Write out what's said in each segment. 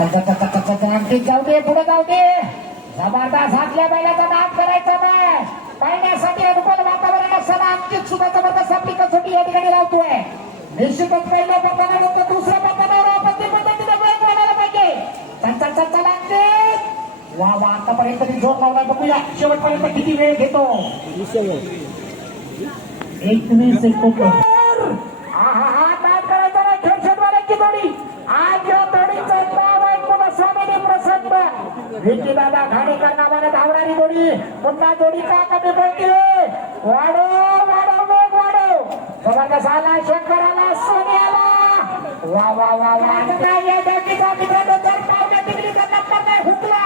अंकित जाऊ दे, पुढे जाऊ दे. जबरदस्त हातल्या बैलाचा नाद करायचा नाही. पाहण्यासाठी अनुकूल वातावरण असताना अंकित सुद्धा जबरदस्त आपली कसोटी या ठिकाणी लावतोय. निश्चितच पहिल्या पथकावर दुसऱ्या पथकावर आपण पद्धतीने वेग वाढायला पाहिजे. चल अंकित, वा वा, आतापर्यंत जोर लावला. बघूया शेवटपर्यंत किती वेळ घेतो. 21 सेकंद. नाद करायचा नाही. खेळशेटवाल्यांची जोडी आज या जोडीचं नाव आहे कुलस्वामिनी प्रसन्न. विकी दादा घाणेकर नावाने धावणारी जोडी. पुन्हा जोडी का कमी पडते. वाढव वेग वाढव. जबरदस्त आला शंकर, आला सोनी, आला. वा वा वा वा, या जागीचा मित्रांनो जर पावल्या तिकडीचा नंबर नाही हुकला,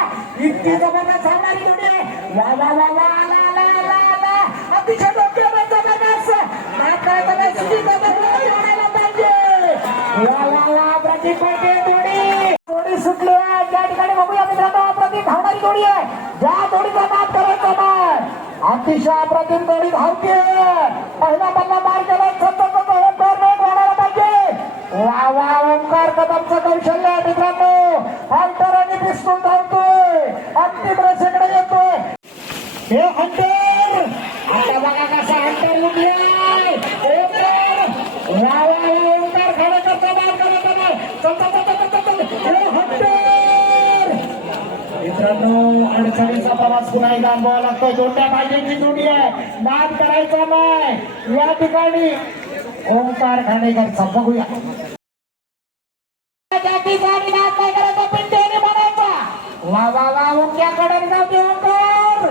इतकी जबरदस्त धावणारी जोडी आहे. वा वा वा वा, आला आला आला आला. अतिशय डोक्यावर जबरदस्त नाद करायचा नाही. सुजीत जोडायला पाहिजे. वा वा वा, प्रदीप जोडी सुटली आहे. त्या ठिकाणी बघूया मित्रांनो, प्रदीप धावणारी जोडी आहे. ज्या जोडीचा नाद करायचा नाही. अतिशय अप्रतिम जोडी धावते. पहिला बल्ला मार केला. ओंकार वेग वाढायला पाहिजे. वा वा, ओंकार कदमचं कौशल्य मित्रांनो. हंटर आणि पिस्तूल धावतोय. अंतिम रेषेकडे येतोय. हे हंटर, आता बघा कसा हंटर उभी आहे. ओंकार, वा वा वा, ओंकार खडे करता मार करत नाही. मित्रांनो, अडचणीचा प्रवास पुन्हा एकदा अनुभवावा लागतो. जोड्या पाहिजेची जोडी आहे. नाद करायचा नाही. या ठिकाणी ओंकार खांडेकरचा बघूया. वा वा वा, ओंक्याकडे जाते ओंकार.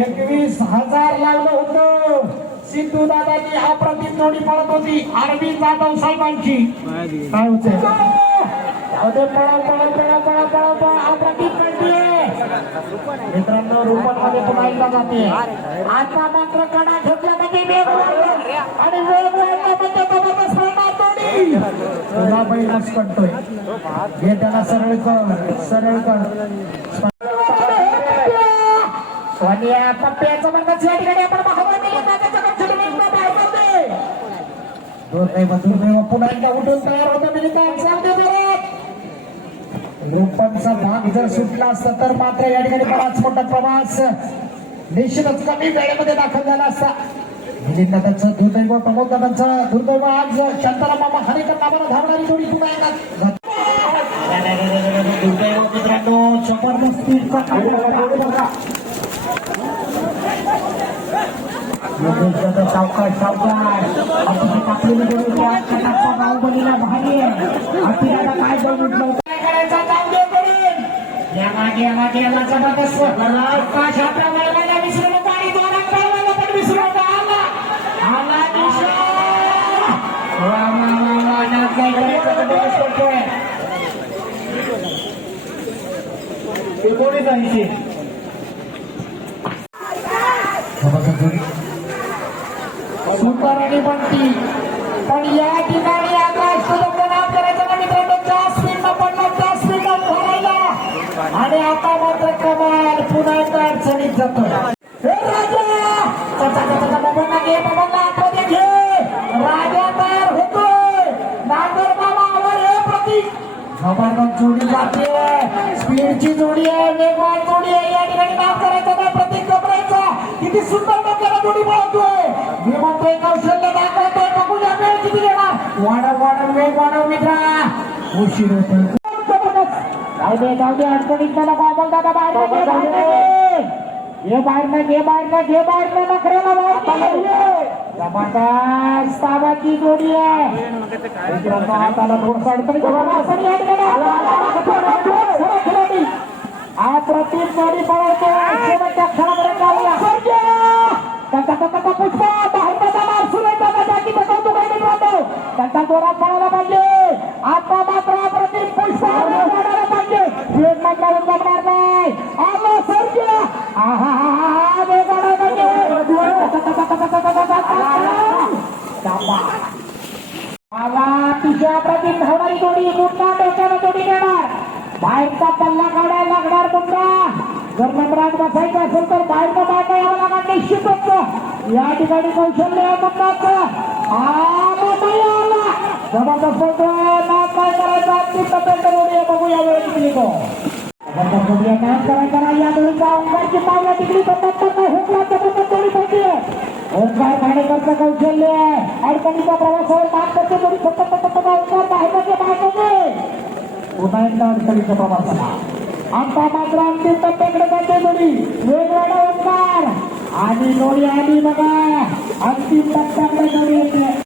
21,000 लावलं होतं. सिद्धू दादाची अप्रतिम जोडी पळत होती. अरविंद जाधव साहेबांची काय होते. मित्रांनो, रूपांमध्ये पुन्हा एकदा जाते. आता मात्र कडा घेतला म्हणजे वेग वाढला आणि वेग वाढला म्हणजे जबरदस्त पळणार जोडी. तुला बैलाच करतोय. हे त्याला सरळ कर. सोनिया पप्प्याचं म्हणतात या ठिकाणी आपण बघावं नाही. दुर्दैव पुन्हा एकदा उठून तयार होतं. रूपांचा भाग जर सुटला असता तर मात्र या ठिकाणी बराच मोठा प्रवास निश्चितच कमी वेळेमध्ये दाखल झाला असता. मिलिंद दादांचं दुर्दैव, प्रमोद दादांचं दुर्दैव. आज शांताराम मामा खानेकर नावानं धावणारी जोडी पुन्हा एकदा दुर्दैव मित्रांनो. जबरदस्त स्पीडचा सावकाश बाहुबलीला भारी आहे. अतिराला काय जाऊन करायचा काम करून या मागे जबरदस्त आकाश आपल्या वळवायला विसरू नका आणि दोन कळवायला पण विसरू नका. आला कोणी जायचे सुपर आणि बंटी. पण या ठिकाणी आकाश नाद करायचं ना मित्रांनो. जास्त स्पीडनं पडला, जास्त स्पीडनं भरायला आणि आता मात्र कमाल पुन्हा एकदा अडचणीत जातो. बाबांना आतमध्ये घे. राजा तयार होतोय. नागर बाबा आवर हे प्रतीक. जबरदस्त जोडी जाते. स्पीडची जोडी आहे, वेगवान जोडी आहे. या ठिकाणी नाद करायचा नाही. प्रतीक घबरायचा. किती सुंदर डोक्याला जोडी पळतोय. मी म्हणतोय कौशल्य दाखवतोय. बघूया वेळ किती घेणार. वाढव वेग वाढव मित्रा. उशीर होतोय. जाऊ दे अडचणीत मला बाबा दादा बाहेर घे नखऱ्याला जबरदस्त ताबाची जोडी आहे. मित्रांनो, हाताला थोडसा अडचणी अप्रतिम जोडी पळवतो. शेवटच्या क्षणापर्यंत जाऊया. पुष्पा त्यांचा जोरात पळायला पाहिजे. आता मात्र अप्रतिम पुष्पा पळायला पाहिजे. वेग मधला जमणार नाही. आलो सर्जा तुझ्या अप्रतिम धावणारी जोडी. मुंडा डोक्याला जोडी घेणार. बाहेरचा पल्ला काढायला लागणार मुंडा. जर नंबरात बसायचं असेल तर बाहेरचा बाहेर यावं लागणार निश्चितच. या ठिकाणी कौशल्य मुंडाचं जबरदस्त नाद काय करायचा. टप्प्यात जोडी आहे, बघूया वेळ किती तो या जोडीचा ओंकारची पावला तिकडी जोडी पडली. ओंकार खाडेकरचं कौशल्य अडचणीचा प्रवासावर मात करते जोडी ओंकार बाहेर पुन्हा एकदा अडचणीचा प्रवास झाला. आता मात्र अंतिम टप्प्याकडे जाते जोडी वेगवेगळा ओंकार आणि जोडी आली बघा अंतिम टप्प्याकडे जोडी येते.